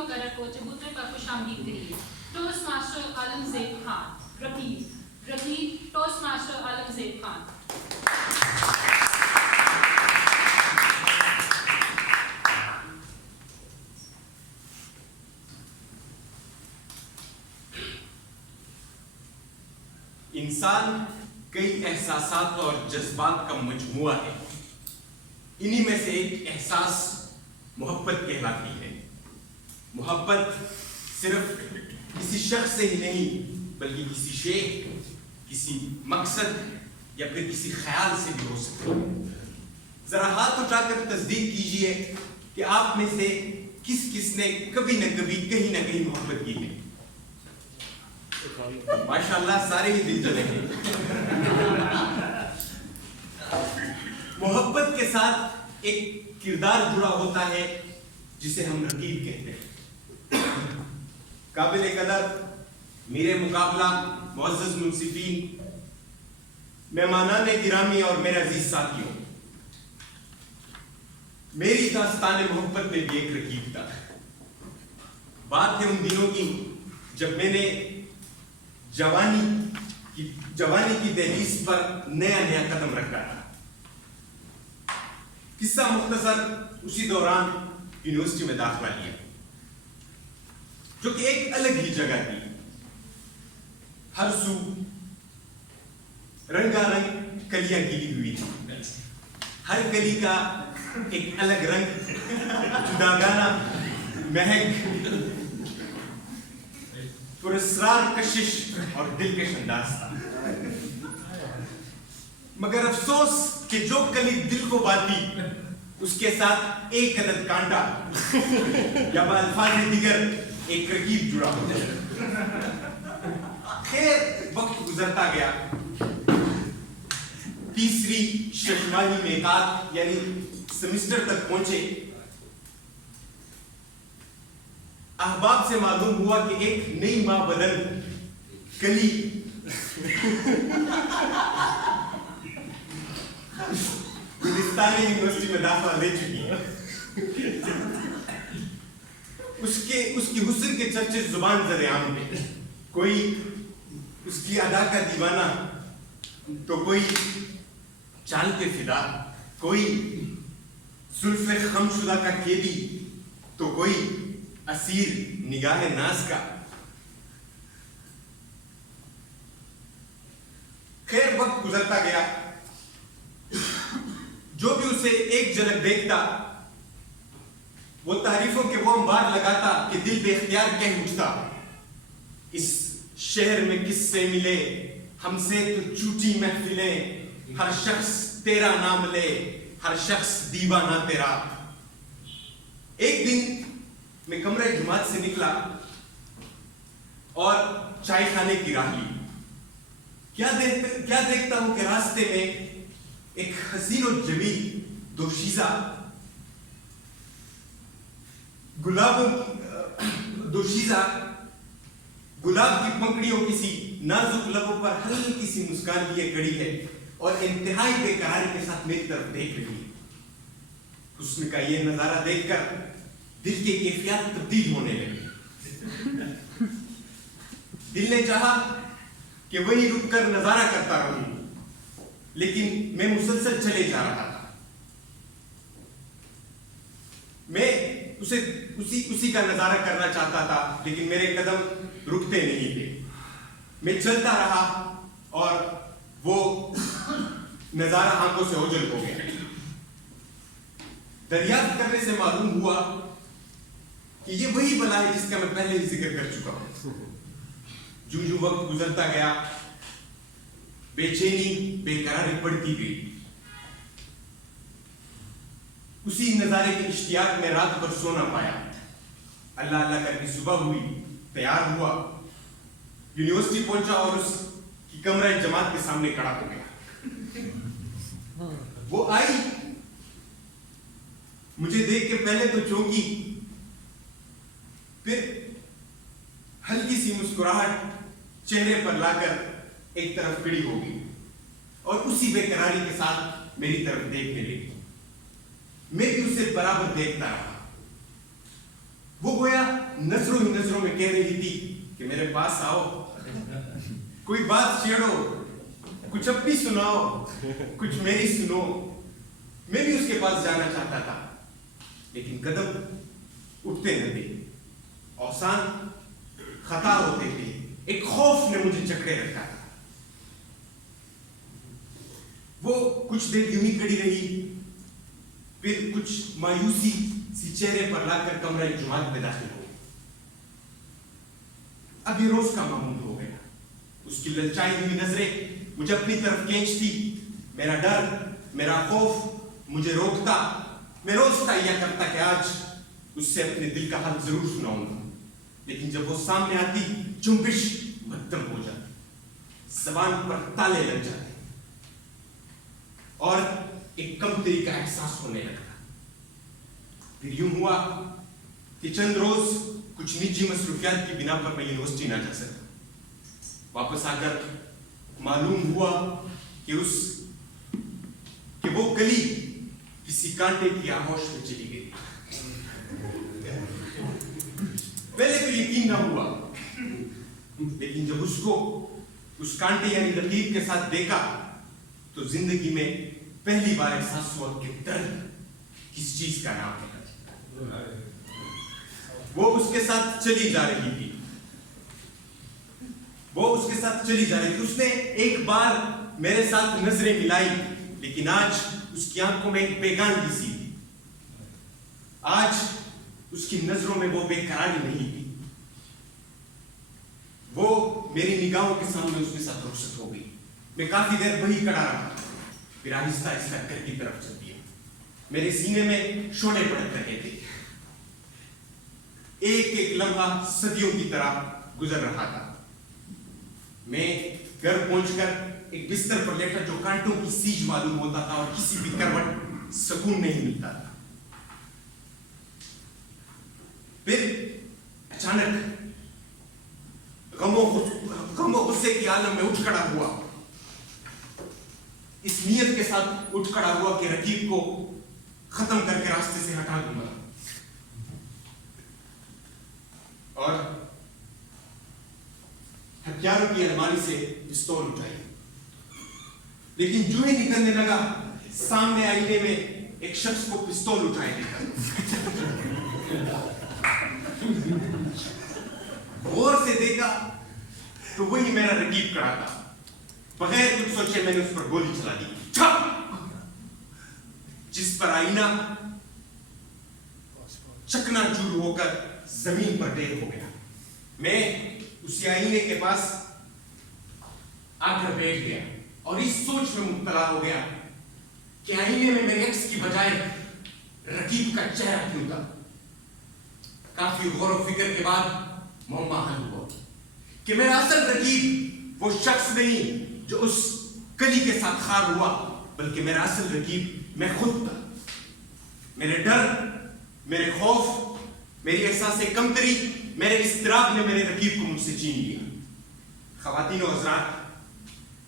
وغیرہ کو چبوترے پر خوش آمدید کریے. ٹوسٹ ماسٹر عالمزیب خان رقیب ٹوسٹ ماسٹر عالمزیب خان. انسان کئی احساسات اور جذبات کا مجموعہ ہے. انہی میں سے ایک احساس محبت کہلاتی ہے. محبت صرف کسی شخص سے ہی نہیں بلکہ کسی شے، کسی مقصد یا پھر کسی خیال سے بھی ہو سکتی ہے. ذرا ہاتھ اٹھا کر تصدیق کیجئے کہ آپ میں سے کس نے کبھی نہ کبھی کہیں نہ کہیں محبت کی ہے. ماشاءاللہ سارے ہی دل چلے ہیں. محبت کے ساتھ ایک کردار جڑا ہوتا ہے جسے ہم رقیب کہتے ہیں. قابل قدر میرے مقابلہ معزز منصفین، مہمانان گرامی اور میرے عزیز ساتھیوں، میری داستان محبت میں بھی ایک رقیب تھا. بات ہے ان دنوں کی جب میں نے جوانی کی دہلیز پر نیا قدم رکھا تھا. قصہ مختصر، اسی دوران یونیورسٹی میں داخلہ لیا جو کہ ایک الگ ہی جگہ تھی. ہر سو رنگا رنگ کلیاں گلی ہوئی تھی. ہر گلی کا ایک الگ رنگ، جداگانہ مہک، پراسرار کشش اور دلکش انداز تھا. مگر افسوس کہ جو کلی دل کو باتی اس کے ساتھ ایک عدد کانٹا یا بالفاظ دیگر ایک رقیب جڑا ہوتا ہے. خیر وقت گزرتا گیا. تیسری ششماہی میقات یعنی سمسٹر تک پہنچے. احباب سے معلوم ہوا کہ ایک نئی ماں بدل کلی گلستان یونیورسٹی میں داخلہ لے چکی ہے. اس کی حسن کے چرچے زبان زر عام میں. کوئی اس کی ادا کا دیوانہ تو کوئی چال پہ فدا، کوئی زلف خم شدہ کا قیدی تو کوئی اسیر نگاہ ناز کا. خیر وقت گزرتا گیا. جو بھی اسے ایک جھلک دیکھتا وہ تعریفوں کے وہ انبار لگاتا کہ دل بے اختیار کہہ اٹھتا، اس شہر میں کس سے ملے ہم سے تو چوٹی محفلیں، ہر شخص تیرا نام لے ہر شخص دیوانہ تیرا. ایک دن میں کمرہ جماعت سے نکلا اور چائے کھانے کی راہ لی. کیا دیکھتا ہوں کہ راستے میں ایک حسین و جمیل دوشیزہ گلاب کی پنکھڑیوں کسی نازک لبوں پر ہلکی سی مسکان لیے کھڑی ہے اور انتہائی بے قراری کے ساتھ میری طرف دیکھ رہی ہے. حسن کا یہ نظارہ دیکھ کر دل کی کیفیات تبدیل ہونے لگی. دل نے چاہا کہ وہی رک کر نظارہ کرتا رہوں، لیکن میں مسلسل چلے جا رہا تھا. میں اسی کا نظارہ کرنا چاہتا تھا لیکن میرے قدم رکتے نہیں تھے. میں چلتا رہا اور وہ نظارہ آنکھوں سے اوجھل ہو گیا. دریافت کرنے سے معلوم ہوا کہ یہ وہی بلا ہے جس کا میں پہلے ہی ذکر کر چکا ہوں. جو وقت گزرتا گیا بے چینی بے قراری بڑھتی گئی. اسی نظارے کے اشتیاق میں رات بھر سو نہ پایا. اللہ اللہ کر کے صبح ہوئی، تیار ہوا، یونیورسٹی پہنچا اور اس کی کمرہ جماعت کے سامنے کھڑا ہو گیا. وہ آئی، مجھے دیکھ کے پہلے تو چونکی، پھر ہلکی سی مسکراہٹ چہرے پر لا کر ایک طرف کھڑی ہو گئی اور اسی بے قراری کے ساتھ میری طرف دیکھنے لگی. میں بھی اسے برابر دیکھتا رہا. وہ گویا نظروں ہی نظروں میں کہہ رہی تھی کہ میرے پاس آؤ, کوئی بات چھیڑو, کچھ اپنی سناؤ, کچھ میری سنو. میں بھی اس کے پاس جانا چاہتا تھا, لیکن قدم اٹھتے نہ تھے, اوسان خطا ہوتے تھے, ایک خوف نے مجھے جکڑے رکھا تھا. وہ کچھ دیر یوں ہی کھڑی رہی, پھر کچھ مایوسی سی چہرے پر لا کر کمرہ جماعت میں داخل ہو. اب یہ روز کا معمول ہو گیا. اس کی للچائی ہوئی نظریں مجھے اپنی طرف کھینچتی. میرا ڈر, میرا خوف مجھے روکتا. میں روز تہیا کرتا کہ آج اس سے اپنے دل کا حال ضرور سناؤں گا, لیکن جب وہ سامنے آتی جنبش مدھم ہو جاتی, زبان پر تالے لگ جاتے اور ایک کمتری کا احساس ہونے لگتا. پھر یوں ہوا کہ چند روز کچھ نجی مصروفیات کی بنا پر میں یونیورسٹی نہ جا سکا. واپس آ کر معلوم ہوا کہ وہ گلی کسی کانٹے کی آغوش میں چلی گئی. پہلے تو یقین نہ ہوا, لیکن جب اس کو اس کانٹے یعنی رقیب کے ساتھ دیکھا تو زندگی میں پہلی بار احساس ہوا کہ درد کس چیز کا نام ہے. وہ اس کے ساتھ چلی جا رہی تھی, اس نے ایک بار میرے ساتھ نظریں ملائی, لیکن آج اس کی آنکھوں میں ایک بیگانگی سی تھی. آج اس کی نظروں میں وہ بے قراری نہیں تھی. وہ میری نگاہوں کے سامنے اس کے ساتھ رخصت ہو گئی. میں کافی دیر وہی کھڑا رہا, پھر آہستہ آہستہ گھر کی طرف چل دیا. میرے سینے میں شعلے بڑھ رہے تھے. ایک ایک لمحہ صدیوں کی طرح گزر رہا تھا. میں گھر پہنچ کر ایک بستر پر لیٹا جو کانٹوں کی سیج معلوم ہوتا تھا, اور کسی بھی کروٹ سکون نہیں ملتا تھا. پھر اچانک غم و غصے کی عالم میں اٹھ کھڑا ہوا. اس نیت کے ساتھ اٹھ کھڑا ہوا کہ رقیب کو ختم کر کے راستے سے ہٹا دوں گا, اور ہتھیاروں کی الماری سے پستول اٹھائی. لیکن جو ہی نکلنے لگا, سامنے آئینے میں ایک شخص کو پستول اٹھائے دیکھا. غور سے دیکھا تو وہی میرا رقیب کھڑا تھا. بغیر کچھ سوچے میں نے اس پر گولی چلا دی, جس پر آئینہ چکنا چور ہو کر زمین پر ڈیر ہو گیا. میں اسی آئینے کے پاس آ کر بیٹھ گیا اور اس سوچ میں مبتلا ہو گیا کہ آئینے میں میرے عکس کی بجائے رقیب کا چہرہ کیوں تھا. کافی غور و فکر کے بعد معمہ حل ہوا کہ میرا اصل رقیب وہ شخص نہیں جو اس کلی کے ساتھ خار ہوا, بلکہ میرا اصل رقیب میں خود تھا. میرے ڈر, میرے خوف, میری احساس کمتری, میرے اضطراب نے میرے رقیب کو مجھ سے چھین لیا. خواتین و حضرات,